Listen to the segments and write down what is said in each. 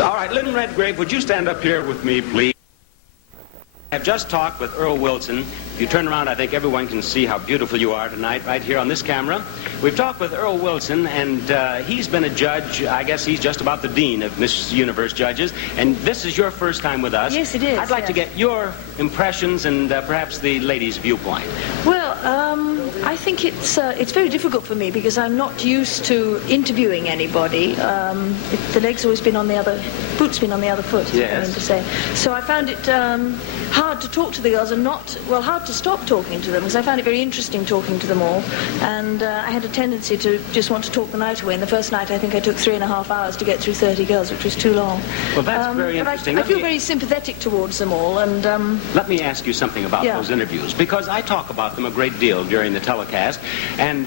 All right, Lynn Redgrave, would you stand up here with me, please? I've just talked with Earl Wilson. If you turn around, I think everyone can see how beautiful you are tonight, right here on this camera. We've talked with Earl Wilson, and he's been a judge. I guess he's just about the dean of Miss Universe judges. And this is your first time with us. Yes, it is. I'd like to get your impressions and perhaps the ladies' viewpoint. Well, I think it's very difficult for me because I'm not used to interviewing anybody. The leg's always been on the other, foot's been on the other foot, yes. I mean to say. So I found it hard to talk to the girls and hard to stop talking to them because I found it very interesting talking to them all. And I had a tendency to just want to talk the night away. And the first night I think I took 3.5 hours to get through 30 girls, which was too long. Well, that's very interesting. I feel very sympathetic towards them all. And let me ask you something about those interviews, because I talk about them a great deal during the telecast. And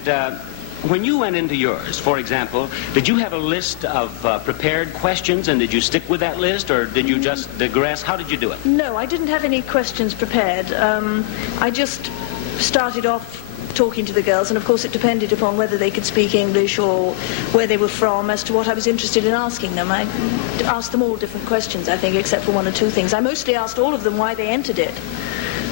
when you went into yours, for example, did you have a list of prepared questions, and did you stick with that list, or did you just digress? How did you do it? No, I didn't have any questions prepared. I just started off talking to the girls, and of course it depended upon whether they could speak English or where they were from as to what I was interested in asking them. I asked them all different questions, I think, except for one or two things. I mostly asked all of them why they entered it.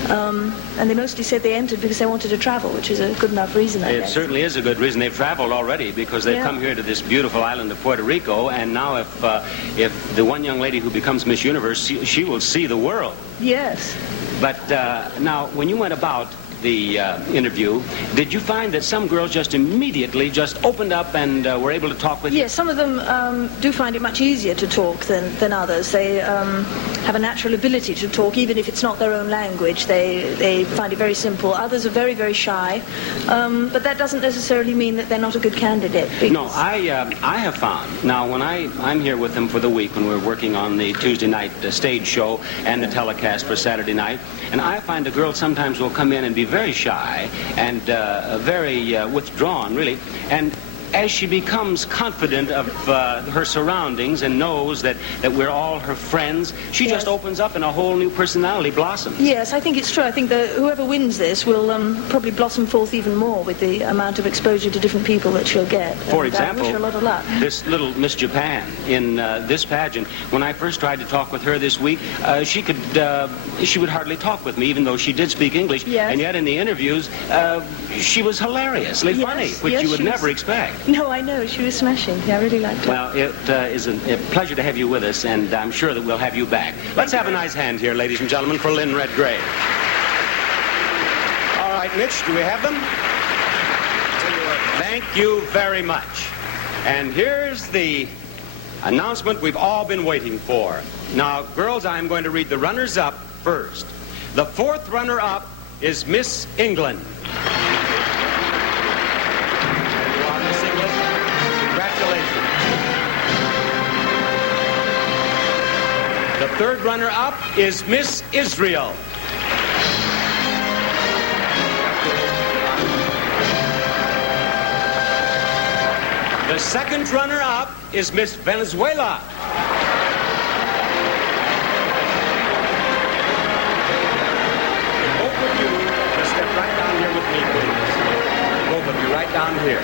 And they mostly said they entered because they wanted to travel, which is a good enough reason, I guess. It certainly is a good reason. They've traveled already because they've come here to this beautiful island of Puerto Rico, and now if the one young lady who becomes Miss Universe, she will see the world. Yes. But now, when you went about the interview, did you find that some girls just immediately just opened up and were able to talk with you? Yes, some of them do find it much easier to talk than others. They have a natural ability to talk, even if it's not their own language. They find it very simple. Others are very, very shy, but that doesn't necessarily mean that they're not a good candidate. No, I have found, now when I'm here with them for the week when we're working on the Tuesday night stage show and the telecast for Saturday night, and I find the girls sometimes will come in and be very shy and very withdrawn, really. And as she becomes confident of her surroundings and knows that we're all her friends, she just opens up and a whole new personality blossoms. Yes, I think it's true. I think that whoever wins this will probably blossom forth even more with the amount of exposure to different people that she'll get. For example, I wish her a lot of luck. This little Miss Japan in this pageant, when I first tried to talk with her this week, she would hardly talk with me, even though she did speak English. Yes. And yet in the interviews, she was hilariously funny, which you would never expect. No, I know. She was smashing. Yeah, I really liked her. Well, it is a pleasure to have you with us, and I'm sure that we'll have you back. Let's have a nice hand here, ladies and gentlemen, for Lynn Redgrave. All right, Mitch, do we have them? Thank you very much. And here's the announcement we've all been waiting for. Now, girls, I'm going to read the runners-up first. The fourth runner-up is Miss England. The third runner-up is Miss Israel. The second runner-up is Miss Venezuela. Both of you just step right down here with me, please. Both of you right down here.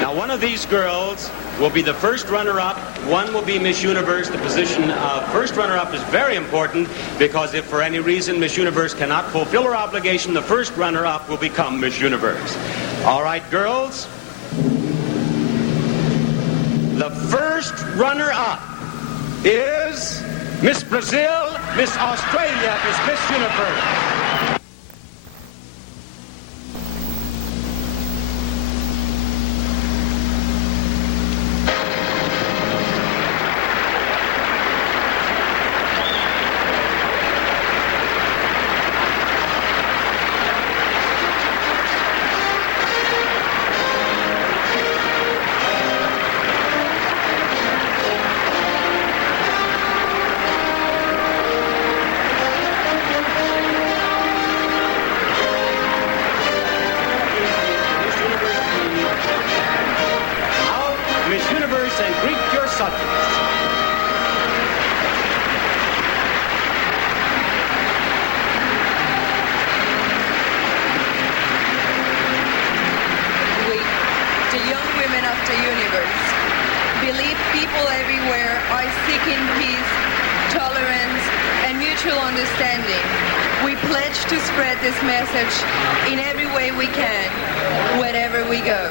Now, one of these girls will be the first runner-up. One will be Miss Universe. The position of first runner-up is very important because if for any reason Miss Universe cannot fulfill her obligation, the first runner-up will become Miss Universe. All right, girls. The first runner-up is Miss Brazil, Miss Australia is Miss Universe. mutual understanding. We pledge to spread this message in every way we can, wherever we go.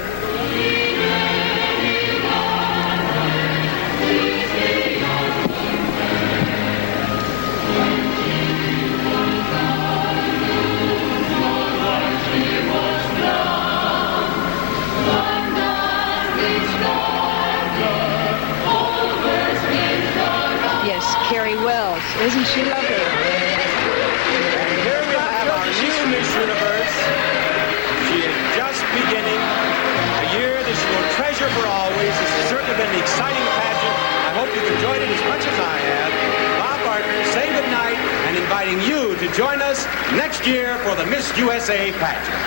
Isn't she lovely? And here we have our new Miss Universe. She is just beginning a year that she will treasure for always. This has certainly been an exciting pageant. I hope you've enjoyed it as much as I have. Bob Barker saying good night and inviting you to join us next year for the Miss USA pageant.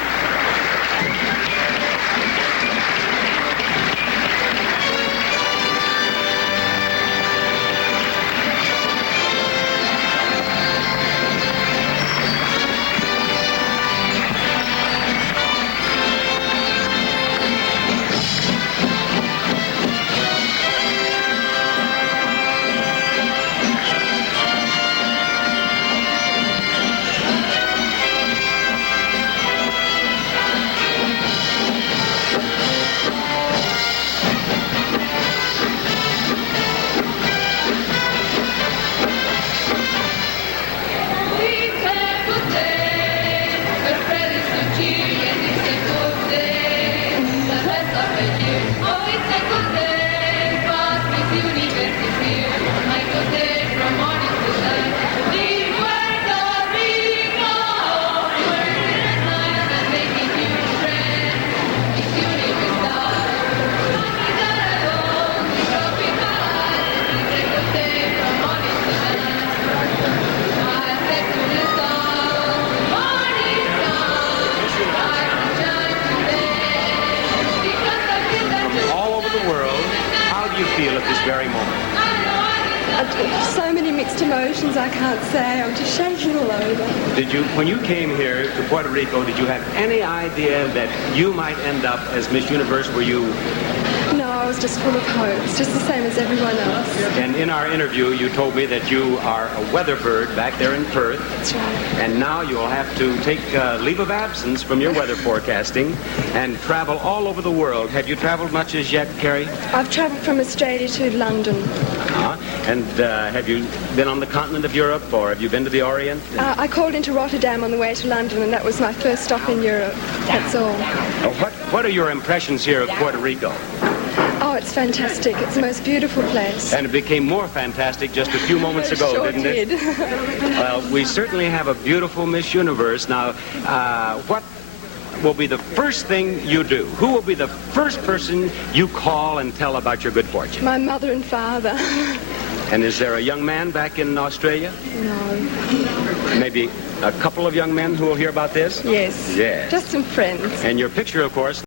So many mixed emotions, I can't say. I'm just shaking all over. Did you, when you came here to Puerto Rico, did you have any idea that you might end up as Miss Universe? Were you? No, I was just full of hope. It's just the same as everyone else. And in our interview, you told me that you are a weather bird back there in Perth. That's right. And now you'll have to take leave of absence from your weather forecasting and travel all over the world. Have you traveled much as yet, Carrie? I've traveled from Australia to London. And have you been on the continent of Europe, or have you been to the Orient? I called into Rotterdam on the way to London, and that was my first stop in Europe. That's all. What are your impressions here of Puerto Rico? Oh, it's fantastic. It's the most beautiful place. And it became more fantastic just a few moments ago, Sure didn't did. it? Well, we certainly have a beautiful Miss Universe. Now, what will be the first thing you do? Who will be the first person you call and tell about your good fortune? My mother and father. And is there a young man back in Australia? No. Maybe a couple of young men who will hear about this? Yes. Yes. Just some friends. And your picture, of course,